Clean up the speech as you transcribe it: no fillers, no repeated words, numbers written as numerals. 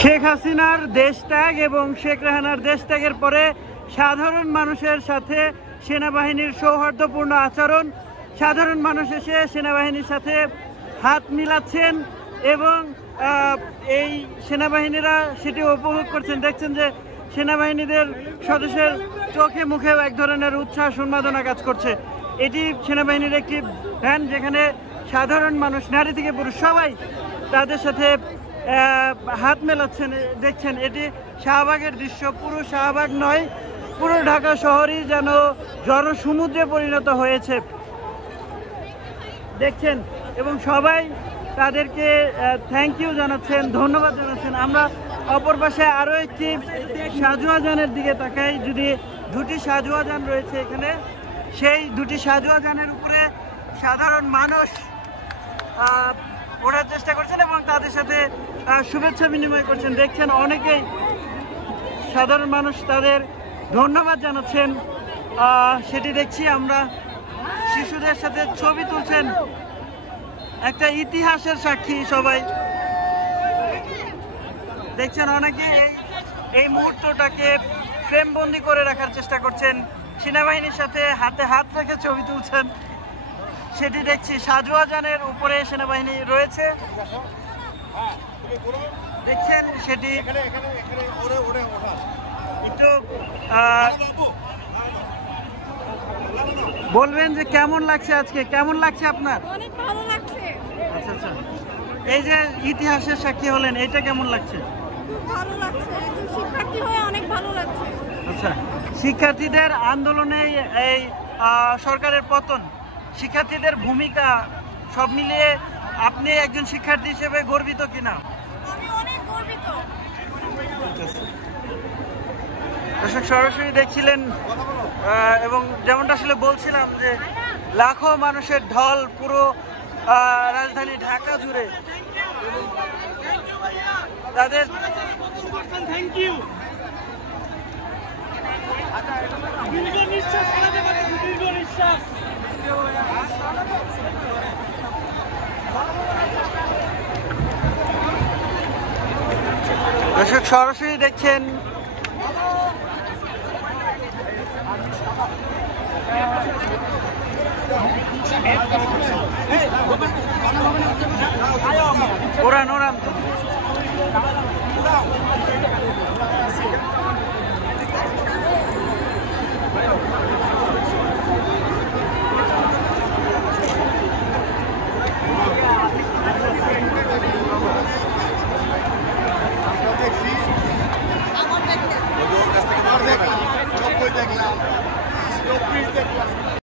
শেখ হাসিনার দেশ ত্যাগ এবং শেখ রেহানার দেশ ত্যাগের পরে সাধারণ মানুষের সাথে সেনাবাহিনীর সৌহার্দ্যপূর্ণ আচরণ, সাধারণ মানুষ এসে সেনাবাহিনীর সাথে হাত মিলাচ্ছেন এবং এই সেনাবাহিনীরা সেটি উপভোগ করছেন। দেখছেন যে সেনাবাহিনীদের সদস্যের চোখে মুখে এক ধরনের উচ্ছ্বাস উন্মাদনা কাজ করছে। এটি সেনাবাহিনীর একটি ভ্যান, যেখানে সাধারণ মানুষ, নারী থেকে পুরুষ সবাই তাদের সাথে হাত মেলাচ্ছেন। দেখছেন এটি শাহবাগের দৃশ্য। পুরো শাহবাগ নয়, পুরো ঢাকা শহরই যেন জনসমুদ্রে পরিণত হয়েছে দেখছেন, এবং সবাই তাদেরকে থ্যাংক ইউ জানাচ্ছেন, ধন্যবাদ জানাচ্ছেন। আমরা অপর পাশে আরও একটি সাজোয়াজানের দিকে তাকাই। যদি দুটি সাজোয়াজান রয়েছে এখানে, সেই দুটি সাজোয়াজানের উপরে সাধারণ মানুষ ওঠার চেষ্টা করছেন এবং তাদের সাথে শুভেচ্ছা বিনিময় করছেন। দেখছেন অনেকেই সাধারণ মানুষ তাদের ধন্যবাদ জানাচ্ছেন, সেটি দেখছি আমরা। শিশুদের সাথে ছবি তুলছেন, একটা ইতিহাসের সাক্ষী সবাই। দেখছেন অনেকে এই মুহূর্তটাকে ফ্রেমবন্দি করে রাখার চেষ্টা করছেন, সেনাবাহিনীর সাথে হাতে হাত রেখে ছবি তুলছেন, সেটি দেখছি। সাজোয়াজানের উপরে সেনাবাহিনী রয়েছে, দেখছেন সেটি। একটু বলবেন যে কেমন লাগছে আজকে, কেমন লাগছে আপনার? অনেক ভালো লাগছে। আচ্ছা আচ্ছা, এই যে ইতিহাসের সাক্ষী হলেন, এটা কেমন লাগছে? খুব ভালো লাগছে, শিক্ষার্থী হয়ে অনেক ভালো লাগছে। আচ্ছা, শিক্ষার্থীদের আন্দোলনে এই সরকারের পতন, শিক্ষার্থীদের ভূমিকা, সব মিলিয়ে আপনি একজন শিক্ষার্থী হিসেবে গর্বিত কিনা? আমি অনেক গর্বিত। দর্শক সরাসরি দেখছিলেন, এবং যেমনটা আসলে বলছিলাম যে লাখো মানুষের ঢল পুরো রাজধানী ঢাকা জুড়ে। তাদের থ্যাংক ইউ। দর্শক সরাসরি দেখছেন ওরান ওরান দেখলাম